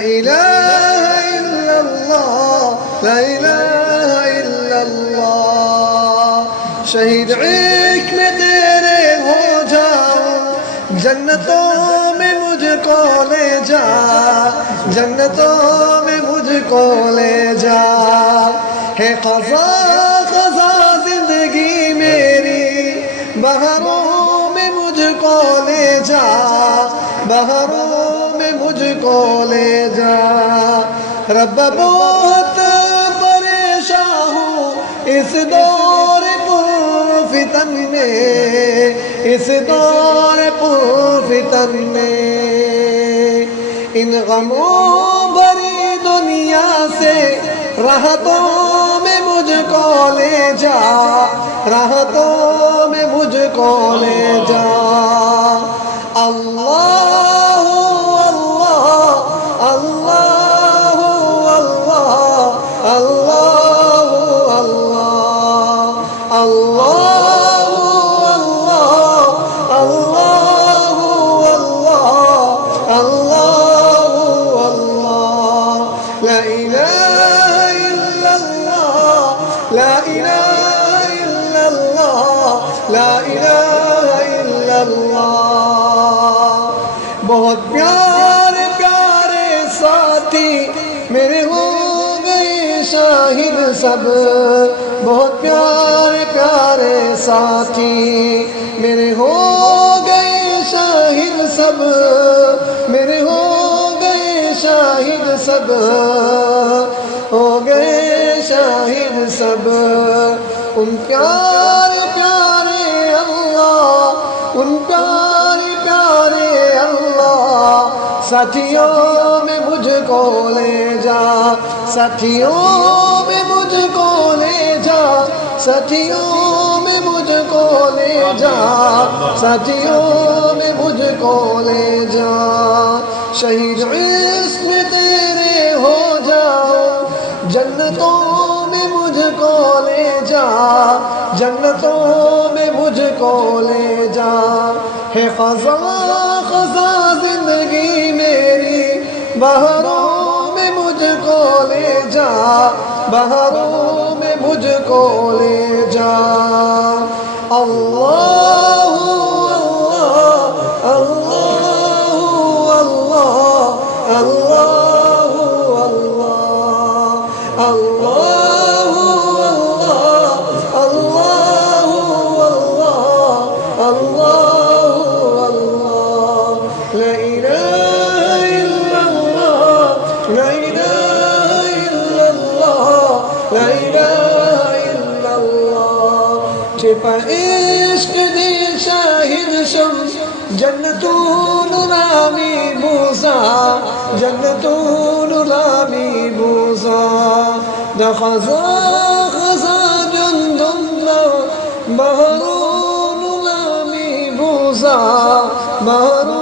इलाहा इल्लल्लाह, ला इलाहा इल्लल्लाह। शहीद इश्क में तेरे हो जाऊं, जन्नतों में मुझको ले जा, जन्नतों में मुझको ले जा। है क़ज़ा क़ज़ा जिंदगी मेरी, बहारों में मुझको ले जा, बहारों में मुझको ले जा। रब बहुत परेशान हूँ इस दौर पुरफ़ितन में, इस दौर पुरफ़ितन में। इन गमों भरी दुनिया से राहतों में मुझको ले जा, राहतों में मुझको ले जा। अल्लाह अल्लाह अल्लाह अल्लाह अल्लाह अल्लाह अल्लाह अल्लाह अल्लाह। ला इलाहा इल्लल्लाह, ला इलाहा इल्लल्लाह, ला इलाहा इल्लल्लाह। बहुत प्यारे प्यारे साथी मेरे हो गए शाहिद सब, बहुत प्यारे प्यारे साथी मेरे हो गए शाहिद सब, मेरे हो गए शाहिद सब, हो गए शाहिद सब। उन प्यारे प्यारे अल्लाह, उन प्यारे प्यारे अल्लाह, साथियों में मुझको ले जा, साथियों में मुझको ले जा, साथियों में मुझको ले जा, साथियों में मुझको ले जा। शहीद इश्क में तेरे हो जाओ, जन्नतों में मुझको ले जा, जन्नतों में मुझको ले जा। है क़ज़ा क़ज़ा जिंदगी मेरी, बहारों में मुझको ले जा, बहारों में मुझको ले जा। अल्लाह अल्लाह अल्लाह अल्लाह अल्लाह अल्लाह अल्लाह अल्लाह अल्लाह। ला इलाहा इल्लल्लाह, ला इलाहा इल्लल्लाह, ला इलाहा इल्लल्लाह। छिपा इश्क दे शाहिद शम, जन्नतुल नामी मूसा, जन्नतुल नामी मूसा। द क़ज़ा क़ज़ा जुंदुल्लाह, बहरुल नामी मूसा, बहरुल